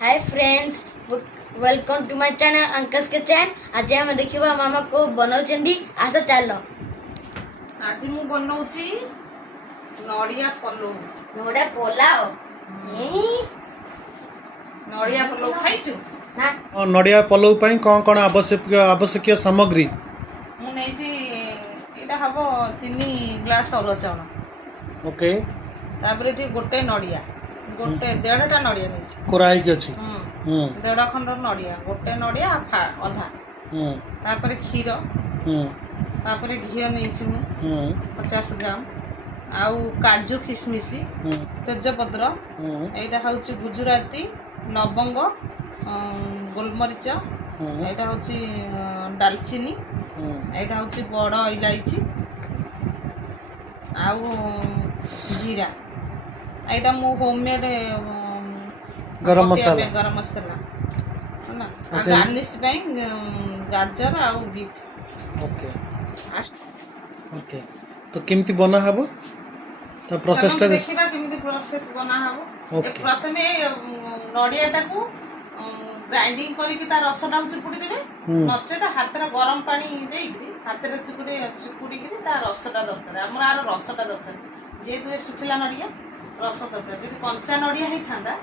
Hi friends, welcome to my channel Anku's kitchen. आज हम देखिबा मामा को बनाउछंदी। आसा चलो आज मु बनाउची नड़िया पलो। नोडा पोलाओ नड़िया पलो खाइछु ना नड़िया पलव पाई कौन कौन आवश्यक सामग्री मु नेछि एटा हबो 3 ग्लास अरुआ चाउल। ओके तापरे ठी गोटे नड़िया गोटे 1.5टा नड़िया नेछि कोराई के अछि 1.5 खंड नड़िया गोटे नड़िया अधा। तापरे क्षीर तापरे घी नेछि मु 50 ग्राम आउ काजू किशमिश तेजपत्र एटा हउची गुजराती लवंग गोलमरीच एटा हउची दालचीनी एटा हउची बड़ इलायची आउ जीरा एटा मो होममेड गरम मसाला है गार्निश गाजर आउ बीट। ओके ओके तो केमती बना हबो तो प्रोसेस टा देखिबा केमती प्रोसेस बना हबो। प्रथमे नड़ियाटा को ग्राइंडिंग करके तार रसटा चिपुड़ी देबे नचेत हाथ गरम पानी देइकरी हाथ चिपुड़ी तार रसटा दरकार हमर आर रसटा दरकार जेहेतु सुखिला नड़िया रस दरकार जदि कंचा नड़िया ही थांदा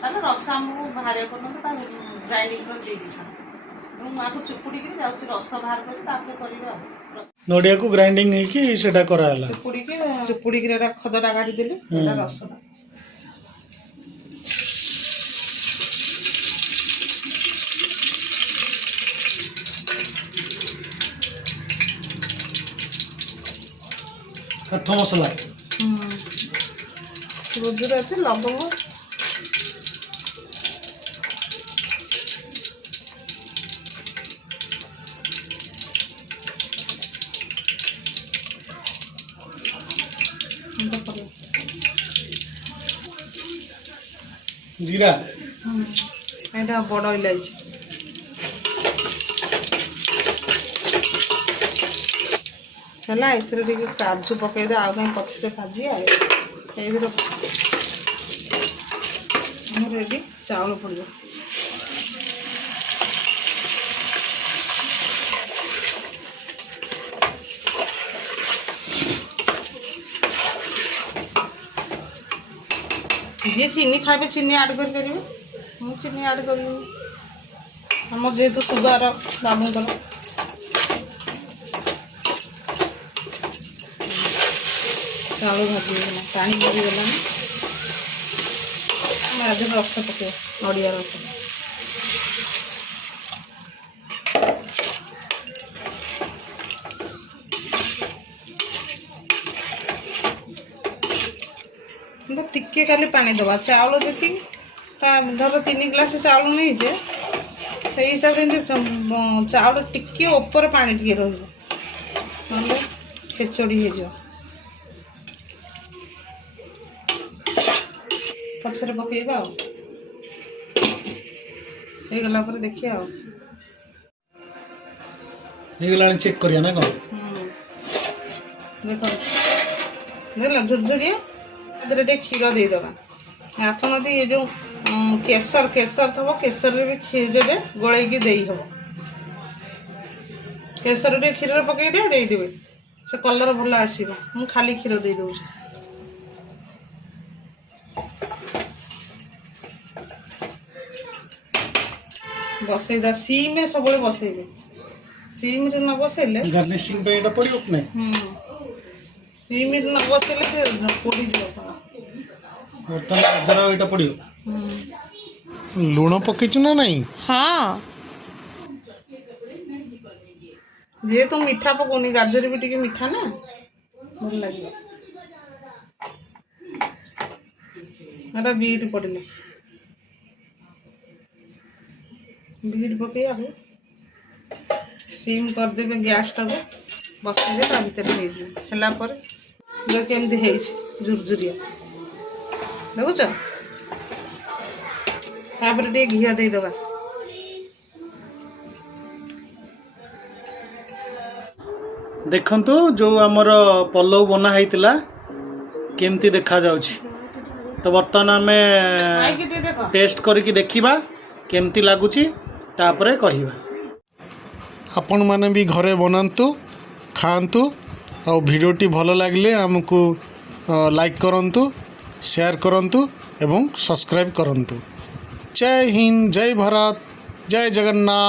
ताले रस हमको बाहर कर ग्राइंडिंग कर दे दी आपको चिपुड़ी जाऊँ रस बाहर कर नड़िया को ग्राइंडिंग नहीं कि सेटा करा हला चिपुड़ी खदटा काटी देले रसटा काठ मसला गुजराती लवंग जीरा एटा बड़ इलायची है ए काजू पकईदे आउ कहीं पछे भाजी रेडी चाउल पड़ो जी चीनी खाए चीनी आड कर चीनी आड कर जेहेतु सुगर बाबूर चाउल भाजी पानी मरीगला आज रस पके नड़िया रस टिके खाली पानी दबा चाउल जी धर 3 ग्लास चाउल नहीं से हिसाब से चाउल टिके ऊपर पानी टिके रही खेचड़ी हो पछरे पकेबा गला पर देखिए चेक करिया ना कौन देख देख झुरझुरिया क्षीर देदबा आपन ये जो केसर केसर थब केसर भी क्षीर गोलैकी दे हम केसर क्षीर पकई देदेवे से कलर भल आसो मु खाली क्षीर दे दौर बसईदा सीम सब बसैबे सीम न बसैले गार्निशिंग पे एटा पड़ियो कि नहीं सीम न बसैले पोड़ी जब बर्तन गाजर एटा पड़ियो लूण पकेचु ना नहीं हाँ जे तो मीठा पकोनी गाजर भी टिके मीठा ना भल लगे अरे बीट पड़े बीट पके सीम करदे गैस टाक बसैले ता भीतर है केमती झुरझुरिया देखुच तापर टे घी देदबा देखंतु जो हमर पलव बना हैतिला केमती देखा जाउछि तो बर्तमान आम ଖାଇକି ଟିକେ ଦେଖ टेस्ट करके देखिबा केमती लागुची तापरे कहिबा। आपण माने भी घरे बनांतु खाआंतु और वीडियोटी भल लागले हमको लाइक करंतु शेयर करंतु एवं सब्सक्राइब करंतु। जय हिंद, जय भारत, जय जगन्नाथ।